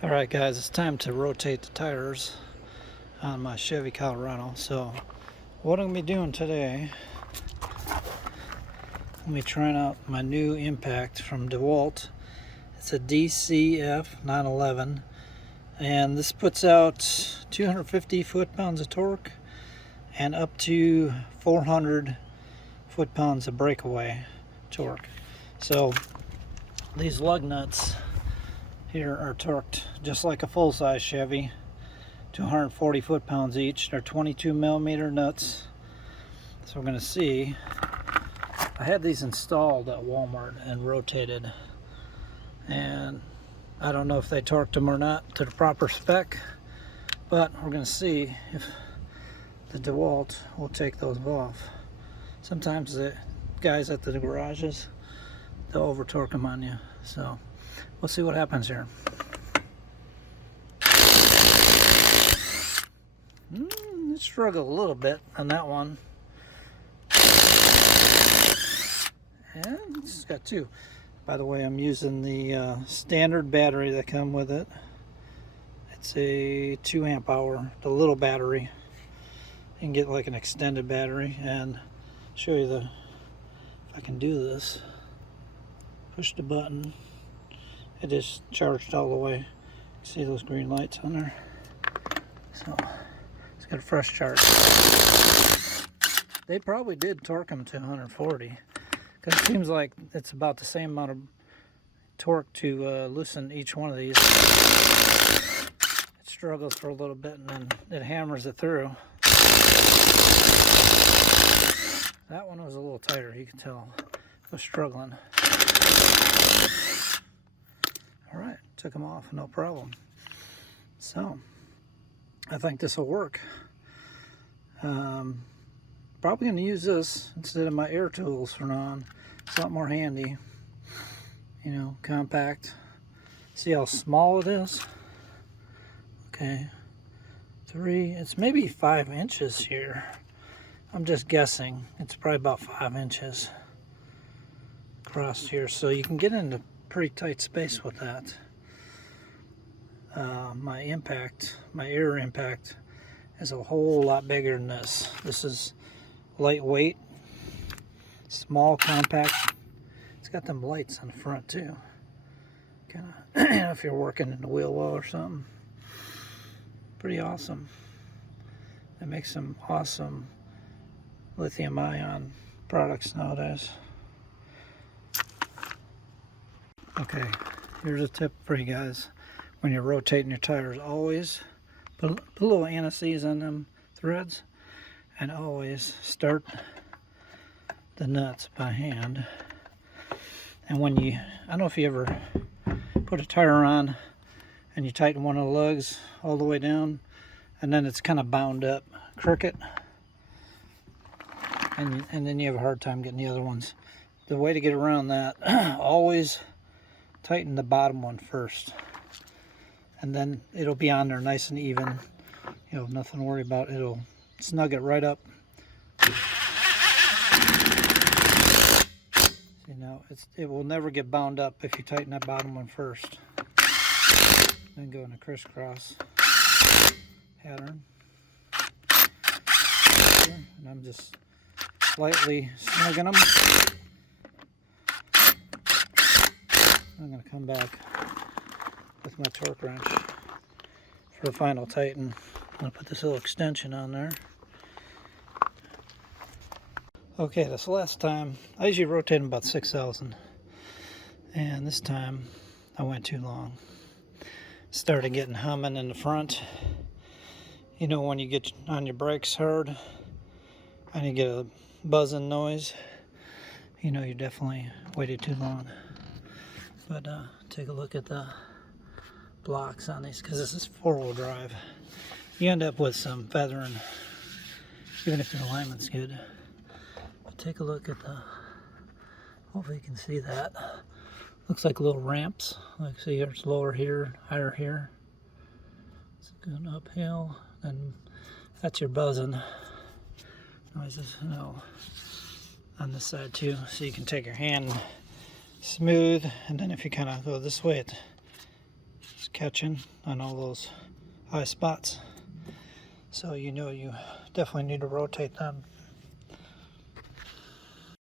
Alright guys, it's time to rotate the tires on my Chevy Colorado. So what I'm going to be doing today, I'm going to be trying out my new Impact from DeWalt. It's a DCF 911 and this puts out 250 foot-pounds of torque and up to 400 foot-pounds of breakaway torque. So these lug nuts here are torqued just like a full-size Chevy to 140 foot-pounds each. They're 22 millimeter nuts. So we're going to see. I had these installed at Walmart and rotated, and I don't know if they torqued them or not to the proper spec, but we're going to see if the DeWalt will take those off. Sometimes the guys at the garages, they'll over torque them on you. So we'll see what happens here. It struggled a little bit on that one. And it's got two. By the way, I'm using the standard battery that come with it. It's a 2 amp hour, the little battery. You can get like an extended battery, and show you if I can do this. Push the button. It is charged all the way. See those green lights on there? So it's got a fresh charge. They probably did torque them to 140, because it seems like it's about the same amount of torque to loosen each one of these. It struggles for a little bit and then it hammers it through. That one was a little tighter, you can tell. It was struggling. Alright, took them off, no problem. So, I think this will work. Probably going to use this instead of my air tools for now on. It's a lot more handy. You know, compact. See how small it is? Okay. 3, it's maybe 5 inches here. I'm just guessing. It's probably about 5 inches across here. So you can get into pretty tight space with that. My Impact, my Air Impact, is a whole lot bigger than this. This is lightweight, small, compact. It's got them lights on the front too. Kind of, you know, if you're working in the wheel well or something. Pretty awesome. They make some awesome lithium-ion products nowadays. Okay, here's a tip for you guys. When you're rotating your tires, always put a little anti-seize on them threads, and always start the nuts by hand. And when I don't know if you ever put a tire on and you tighten one of the lugs all the way down, and then it's kind of bound up crooked, and then you have a hard time getting the other ones. The way to get around that, always tighten the bottom one first, and then it'll be on there nice and even. You know, nothing to worry about. It'll snug it right up. See, now it will never get bound up if you tighten that bottom one first. Then go in a crisscross pattern. And I'm just lightly snugging them. I'm going to come back with my torque wrench for a final tighten. I'm going to put this little extension on there. Okay, this last time, I usually rotate them about 6,000. And this time, I went too long. Started getting humming in the front. You know, when you get on your brakes hard and you get a buzzing noise, you know you definitely waited too long. But take a look at the blocks on these, because this is 4-wheel drive. You end up with some feathering, even if the alignment's good. But take a look at hopefully you can see that. Looks like little ramps. Like, see, it's lower here, higher here. It's going uphill, and that's your buzzing noises. No, on this side too. So you can take your hand smooth, and then if you kind of go this way, it's it's catching on all those high spots. So you know you definitely need to rotate them